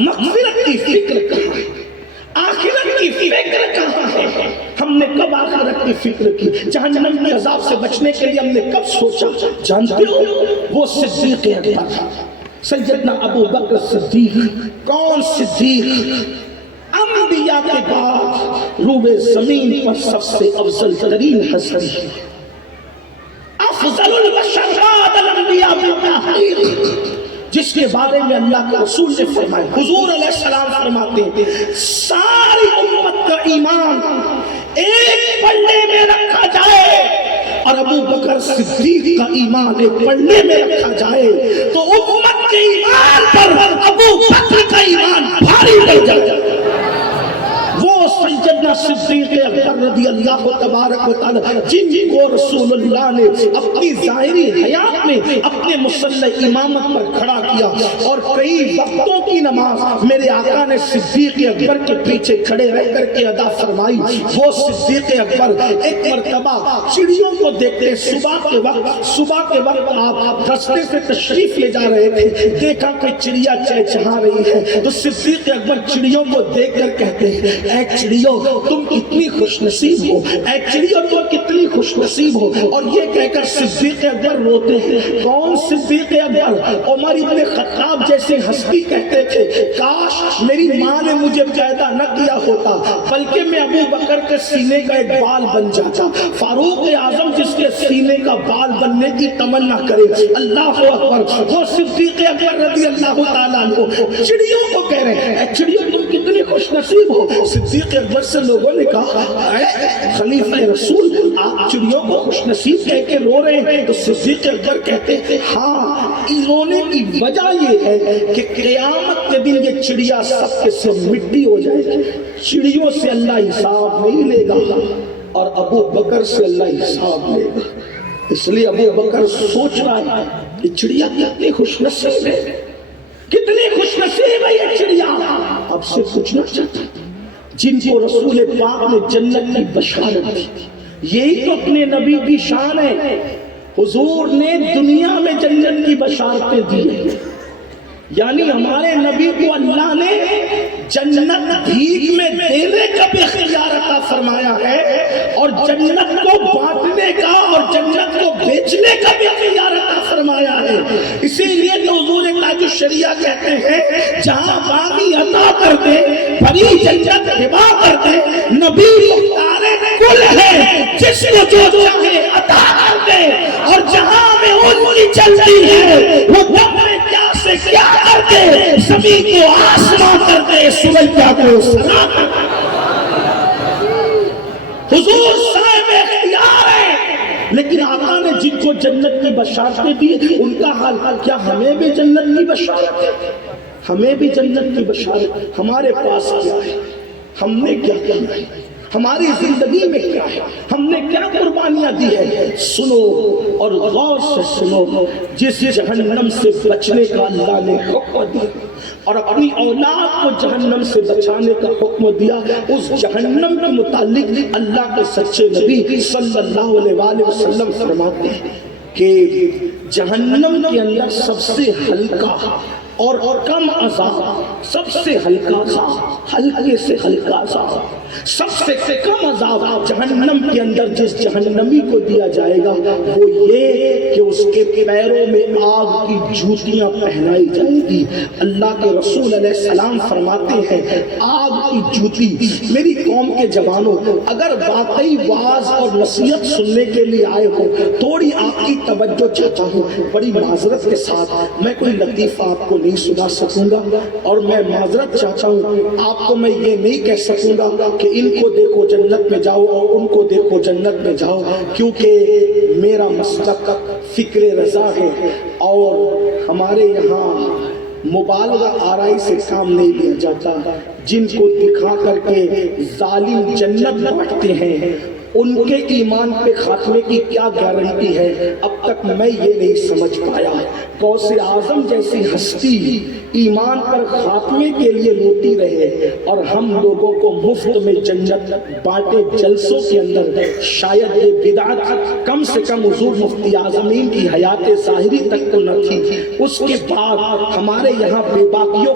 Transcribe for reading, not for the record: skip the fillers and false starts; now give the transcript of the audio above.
مغفرت کی فکر کہاں ہے؟ آخرت کی فکر کہاں ہے؟ ہم نے کب آخرت کی فکر کی؟ جہنم کے عذاب سے بچنے کے لیے ہم نے کب سوچا؟ جانتے ہو وہ صدیق اکبر سیدنا ابو بکر صدیق. کون صدیق؟ انبیاء کے بعد روئے زمین پر سب سے افضل ترین ہستی، افضل البشر بعد الانبیاء بالتحقیق، جس کے بارے میں اللہ کے رسول نے فرمایا، حضور علیہ السلام فرماتے ہیں ساری امت کا ایمان ایک پلڑے میں رکھا جائے اور ابو بکر صدیق کا ایمان ایک پلڑے میں رکھا جائے تو امت کے ایمان پر ابو بکر کا ایمان بھاری پڑ جائے. وہ سیدنا صدیق اکبر رضی اللہ تبارک و تعالی جن کو رسول اللہ نے اپنی ظاہری حیات میں اپنے مصلی امامت پر کھڑا کیا اور کئی وقتوں کی نماز میرے آقا نے صدیق اکبر کے پیچھے کھڑے رہ کر کے ادا فرمائی. وہ صدیق اکبر ایک مرتبہ چڑیوں کو دیکھتے، صبح کے وقت آپ رستے سے تشریف لے جا رہے تھے، دیکھا کہ چڑیا چہچہا رہی ہے تو صدیق اکبر چڑیوں کو دیکھ کر کہتے ہیں اے چڑیوں تم کتنی خوش نصیب ہو، اے چڑیوں تم کتنی خوش نصیب ہو. اور یہ کہہ کر صدیق اکبر روتے ہیں. کون صدیق اکبر؟ عمر ابن خطاب جیسے ہستی کہتے تھے کاش میری ماں نے مجھے پیدا نہ کیا ہوتا بلکہ میں ابو بکر کے سینے کا ایک بال بن جاتا. فاروق اعظم جس کے سینے کا بال بننے کی تمنا کرے، اللہ اکبر. وہ صدیق اکبر رضی اللہ تعالیٰ عنہ چڑیوں کو کہہ رہے ہیں اے چڑیوں تم کتنی خوش نصیب ہو. صدیق اکبر سے لوگوں نے کہا اے خلیفہ رسول آپ چڑیوں کو خوش نصیب کہہ کے رو رہے ہیں. تو صدیق اکبر کہتے ہیں ہاں رونے کی وجہ یہ ہے کہ قیامت کے دن یہ چڑیا سب کے سب مٹی ہو جائے گی، چڑیوں سے اللہ حساب نہیں لے گا اور ابو بکر سے اللہ حساب لے گا. اس لیے ابو بکر سوچ رہا ہے کہ چڑیا کتنی خوش نصیب ہے، کتنی خوش نصیب ہے یہ چڑیا. اب سے پوچھنا چاہتا جن کو رسول پاک نے جنت کی بشارت دی، یہی تو اپنے نبی کی شان ہے. حضور نے دنیا میں جنت کی بشارتیں دی ہیں، یعنی ہمارے نبی کو اللہ نے جنت بھیک میں دینے کا بھی اختیار عطا فرمایا ہے اور جنت کو بانٹنے کا اور جنت کو بیچنے کا بھی اختیار عطا فرمایا ہے. اسی لیے تو حضور تاج الشریعہ کہتے ہیں جہاں باغی عطا کر دے بڑی جنت ہبا کر دے، نبی مختار کل ہے جس کو جو چاہے عطا کر دے. اور جہاں میں ان کی چلتی ہے وہ دم میں کیا سے کیا کر دے، زمین کو آسمان کر دے، سورج کیا کو سنا کر دے. حضور صاحب اختیار ہے. لیکن آقا نے جن کو جنت کی بشارتیں دی ان کا حال کیا ہمیں بھی جنت کی بشارت ہے؟ ہمیں بھی جنت کی بشارت ہمارے پاس کیا ہے؟ ہم نے کیا کرنا ہے؟ ہماری زندگی میں کیا ہے؟ ہم نے کیا قربانیاں دی ہے؟ سنو اور غور سے سنو. جس جہنم سے بچنے کا اللہ نے حکم دیا اور اپنی اولاد کو جہنم سے بچانے کا حکم دیا، اس جہنم کے متعلق اللہ کے سچے نبی صلی اللہ علیہ وآلہ وسلم فرماتے ہیں کہ جہنم کے اندر سب سے ہلکا اور کم عذاب، سب سے ہلکا سا، ہلکے سے ہلکا سا، سب سے کم عذاب جہنم کے اندر جس جہنمی کو دیا جائے گا وہ یہ کہ اس کے پیروں میں آگ کی جوتیاں پہنائی جائیں گی. اللہ کے رسول علیہ السلام فرماتے ہیں آگ کی جوتی. میری قوم کے جوانوں اگر واقعی واعظ اور نصیحت سننے کے لیے آئے ہو تھوڑی آپ کی توجہ چاہتا ہوں. بڑی معذرت کے ساتھ میں کوئی لطیفہ آپ کو نہیں سنا سکوں گا اور میں معذرت چاہتا ہوں. آپ کو میں یہ نہیں کہہ سکوں گا کہ ان کو دیکھو جنت میں جاؤ اور ان کو دیکھو جنت میں جاؤ، کیونکہ میرا مسلک فکر رضا ہے اور ہمارے یہاں مبالغہ آرائی سے کام نہیں لیا جاتا. جن کو دکھا کر کے ظالم جنت بانٹتے ہیں ان کے ایمان پہ خاتمے کی کیا گارنٹی ہے؟ اب تک میں یہ نہیں سمجھ پایا. غوث اعظم جیسی ہستی ایمان پر خاتمے کے لیے روتی رہے اور ہم لوگوں کو مفت میں جنت بانٹے جلسوں کے اندر. شاید یہ بدعت کم سے کم حضور مفتی اعظمین کی حیات ظاہری تک تو نہ تھی، اس کے بعد ہمارے یہاں بے باکیوں